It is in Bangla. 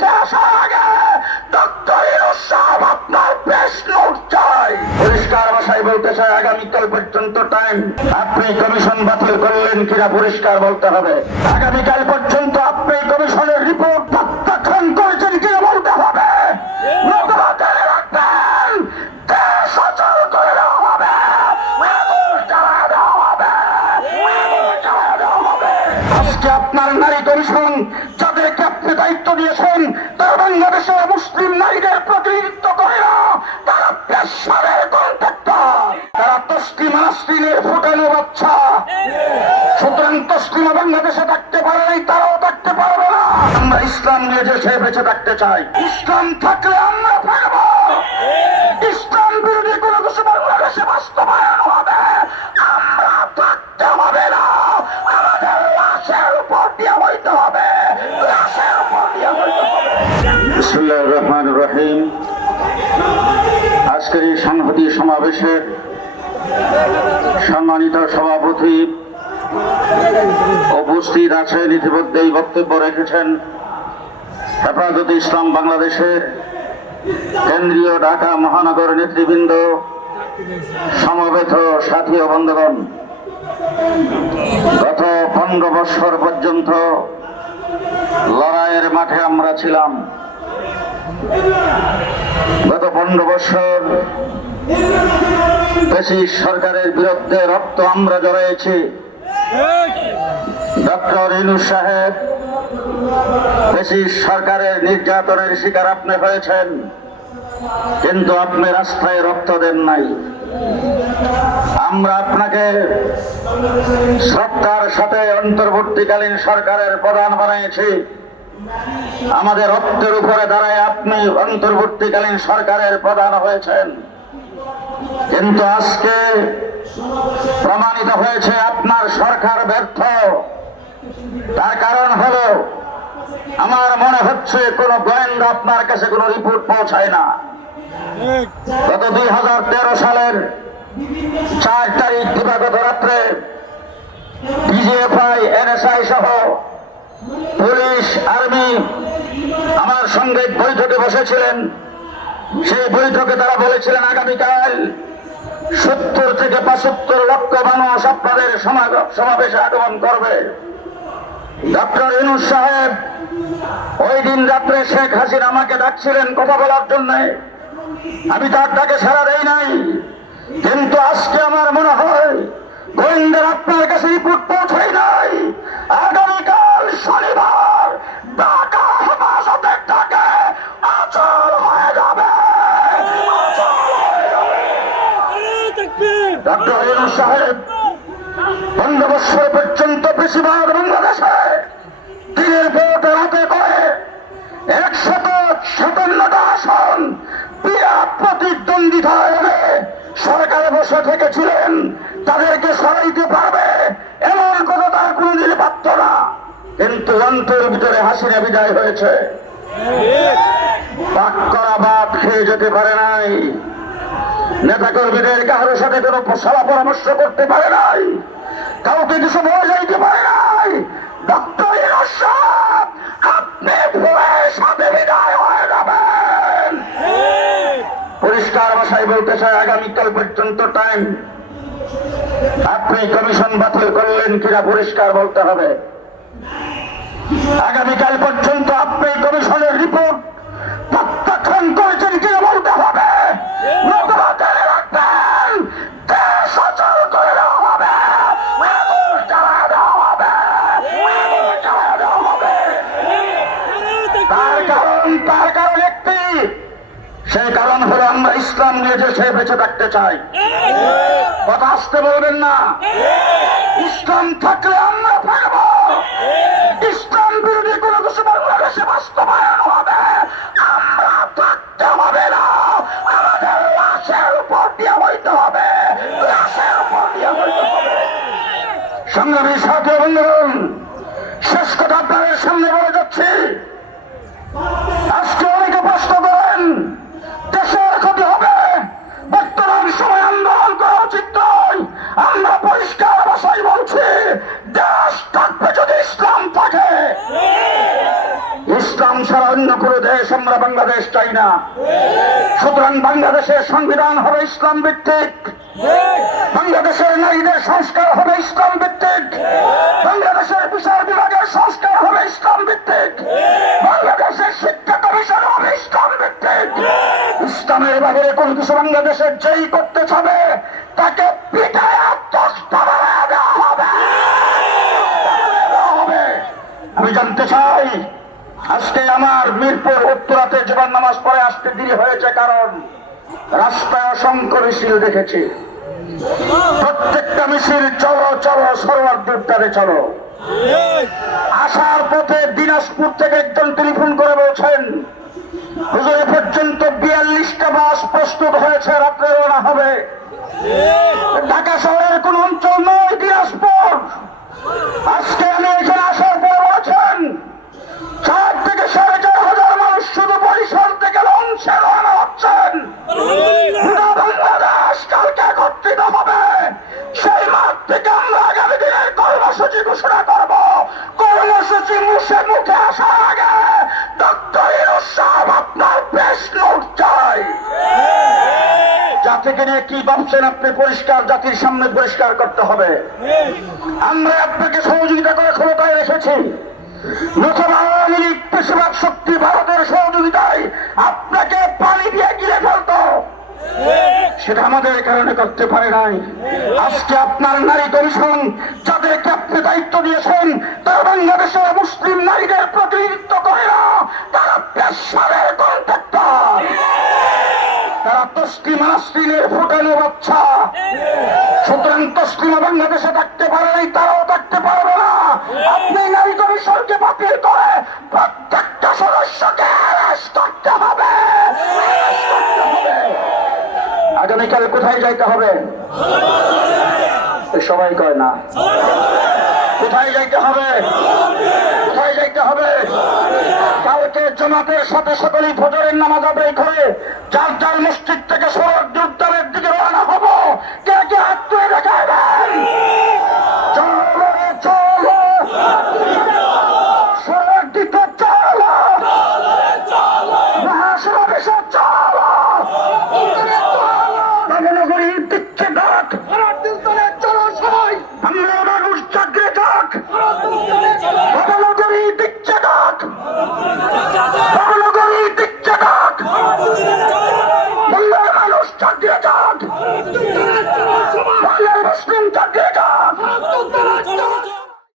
উঠে আসার আগে ডক্টর ইউনূস সাহেব আপনার প্রেস নোট চাই। পরিষ্কার ভাষায় বলতে চাই, আগামীকাল পর্যন্ত টাইম। আপনি কমিশন বাতিল করলেন কিনা পরিষ্কার বলতে হবে। আগামীকাল পর্যন্ত আপনি কমিশনের রিপোর্ট প্রত্যাখ্যান করেছেন কিনা বলতে হবে। নতুবা জেনে রাখবেন, দেশ অচল করে দেওয়া হবে, আগুন জ্বালায় দেওয়া হবে, আগুন জ্বালায় দেওয়া হবে। আজকে আপনার নারী কমিশন যাদেরকে আপনি দায়িত্ব দিয়েছেন তারা বাংলাদেশের মুসলিম নারীদের প্রতিনিধিত্ব করে না, তারা পেশারের কন্ট্রাক্টর, তারা তসলিমা নাসরিনের ফুটানো বাচ্চা। সুতরাং তসলিমা বাংলাদেশে থাকতে পারে নাই, তারাও থাকতে পারবে না। আমরা ইসলাম নিয়ে দেশে বেঁচে থাকতে চাই। ইসলাম থাকলে আমরা থাকব। ইসলাম বিরোধী কোনো কিছু বাংলাদেশে বাস্তবায়ন হবে, আমরা থাকতে হবে না। আমাদের লাশের উপর দিয়ে বইতে হবে, লাশের উপর দিয়ে বইতে হবে। বিসমিল্লাহির রহমানির রহিম। আজকের এই সংহতি সমাবেশের সম্মানিত সভাপতি উপস্থিত আছেন, ইতিমধ্যেই বক্তব্য রেখেছেন হেফাজতে ইসলাম বাংলাদেশের কেন্দ্রীয় ঢাকা মহানগর নেতৃবৃন্দ, সমবেত সাথী ও বন্ধুগণ। গত 15 বছর পর্যন্ত লড়াইয়ের মাঠে আমরা ছিলাম। গত 15 বছর ফ্যাসিস্ট সরকারের বিরুদ্ধে রক্ত আমরা জড়িয়েছি। ডক্টর ইউনূস সাহেব, ফ্যাসিস্ট সরকারের নির্যাতনের শিকার আপনি হয়েছেন, কিন্তু আপনি রাস্তায় রক্ত দেন নাই। আমরা আপনাকে শ্রদ্ধার সাথে অন্তর্বর্তীকালীন সরকারের প্রধান বানিয়েছি। আমাদের রক্তের উপরে দাঁড়ায় আপনি অন্তর্বর্তীকালীন সরকারের প্রধান হয়েছেন, কিন্তু আজকে প্রমাণিত হয়েছে আপনার সরকার ব্যর্থ। তার কারণ হলো, আমার মনে হচ্ছে কোন গোয়েন্দা আপনার কাছে কোনো রিপোর্ট পৌঁছায় না। গত 2013 সালের 4 তারিখ দিবাগত রাত্রে ডিজিএফআই, এনএসআই সহ পুলিশ, আর্মি আমার সঙ্গে বৈঠকে বসেছিলেন। সেই বৈঠকে তারা বলেছিলেন আগামীকাল 70 থেকে 75 লক্ষ মানুষ আপনাদের সমাবেশে আগমন করবে। ডক্টর ইউনূস সাহেব ওই দিন রাত্রে শেখ হাসিনা আমাকে ডাকছিলেন কথা বলার জন্য, আমি তার ডাকে সাড়া দেই নাই। কিন্তু আজকে আমার মনে হয় গোয়েন্দার আপনার কাছে রিপোর্ট পৌঁছায় নাই। আগামীকাল শনিবার ঢাকা হেফাজতের ডাকে অচল হয়ে যাবে। ডক্টর ইউনূস সাহেব 15 বছর পর্যন্ত বেশিরভাগ বাংলাদেশে দিনের ভোট রাতে করে 157টা আসন বিরাট প্রতিদ্বন্দ্বিতায় সরকারে বসে থেকেছিলেন। তাদেরকে সরাইতে পারবে এমন কথা তার কোনদিন পারত না, কিন্তু অন্তর ভিতরে হাসিনা বিদায় হয়েছে। পাক করা বাদ খেয়ে যেতে পারে নাই, নেতা কর্মীদের কারোর সাথে কোনো সলা পরামর্শ করতে পারে নাই, কাউকে কিছু বলে যাইতে পারে নাই। ডক্টর ইউনূস সাহেব, আপনি ভুলের সাথে বিদায় হয়ে যাবেন। পরিষ্কার ভাষায় বলতে চাই, আগামীকাল পর্যন্ত টাইম। আপনি কমিশন বাতিল করলেন কিনা পরিষ্কার বলতে হবে। আগামীকাল পর্যন্ত আপনি কমিশনের রিপোর্ট প্রত্যাখ্যান করেছেন কিনা বলতে হবে। নতুবা জেনে রাখবেন, দেশ অচল করে দেওয়া হবে, আগুন জ্বালায় দেওয়া হবে, আগুন জ্বালায় দেওয়া হবে। তার কারণ একটি, সেই কারণ হলো আমরা ইসলাম নিয়ে দেশে বেঁচে থাকতে চাই। কথা আসতে বলবেন না। ইসলাম থাকলে আমরা থাকব। ইসলাম বিরোধী কোনো কিছু বাংলাদেশে বাস্তবায়ন হবে, আমরা থাকতে হবে না। আমাদের লাশের উপর দিয়ে বইতে হবে, লাশের উপর দিয়ে বইতে হবে। সংগ্রামী সাথী বন্ধুগণ, শেষ কথা আপনাদের সামনে বলে যাচ্ছি। আজকে অনেকে প্রশ্ন করেন দেশের ক্ষতি হবে, বর্তমান সময় আন্দোলন করা উচিত নয়। আমরা পরিষ্কার ভাষায় বলছি, দেশ থাকবে যদি ইসলাম থাকে। ইসলাম ইসলাম ছাড়া অন্য কোনো দেশ আমরা বাংলাদেশ চাই না। সুতরাং বাংলাদেশের সংবিধান হবে ইসলাম ভিত্তিক, বাংলাদেশের নারীদের সংস্কার হবে ইসলাম ভিত্তিক, বাংলাদেশের বিচার বিভাগের সংস্কার হবে ইসলাম ভিত্তিক, বাংলাদেশের শিক্ষা কমিশন হবে ইসলাম ভিত্তিক। ইসলামের বাইরে কোন কিছু বাংলাদেশের যেই করতে চাবে তাকে পিটায় দেওয়া হবে। আমি জানতে চাই, আজকে আমার মিরপুর উত্তরাতে জোবান নামাজ পড়ে আসতে দেরি হয়েছে, কারণ রাস্তায় অসংখ্য মিছিল দেখেছি। প্রত্যেকটা মিছিল চলো চলো সরওয়ারদুর্দারে চলো। আসার পথে দিনাজপুর থেকে একজন টেলিফোন করে বলছেন, হুজুর এ পর্যন্ত 42টা বাস প্রস্তুত হয়েছে, রাত্রে রওনা হবে। ঢাকা শহরের কোন অঞ্চল নয় দিনাজপুর। আজকে আমি এখানে আসার পর বলছেন 4 থেকে 4,500 মানুষ শুধু বরিশাল থেকে লঞ্চে রওনা হচ্ছেন। বাংলাদেশ কালকে একত্রিত হবে। সেই মাঠ থেকে আমরা আগামী দিনের কর্মসূচি ঘোষণা করব। কর্মসূচি মুখে আসার আগে ডক্টর ইউনূস সাহেব আপনার প্রেস নোট চাই। জাতিকে নিয়ে কি ভাবছেন আপনি? পরিষ্কার জাতির সামনে পরিষ্কার করতে হবে। আমরা আপনাকে সহযোগিতা করে ক্ষমতায় রেখেছি, নতুন আওয়ামী লীগ বেশিরভাগ শক্তি ভারতের সহযোগিতায় আপনাকে পানি দিয়ে গিলে ফেলত, সেটা আমাদের কারণে করতে পারে নাই। আজকে আপনার নারী কমিশন যাদেরকে আপনি দায়িত্ব দিয়েছেন তারা বাংলাদেশের মুসলিম নারীদের প্রতিনিধিত্ব করে না, তারা পেশারের কন্ট্রাক্টর, তারা তসলিমা নাসরিনের ফুটানো বাচ্চা। সুতরাং তসলিমা বাংলাদেশে থাকতে পারে নাই, তারাও থাকতে পারবে না। আপনি নারী কমিশনকে বাতিল করে প্রত্যেকটা সদস্যকে অ্যারেস্ট করতে হবে। আগামীকাল কোথায় যাইতে হবে? সবাই কয় না। কোথায় যাইতে হবে? কোথায় যাইতে হবে? কালকে জামাতের সাথে সকলেই ফজরের নামাজ আদায় করে যার যার মসজিদ থেকে সড়ক যোদ্ধারের দিকে রওনা হব। কে কে হাত তুলে দেখাবেন?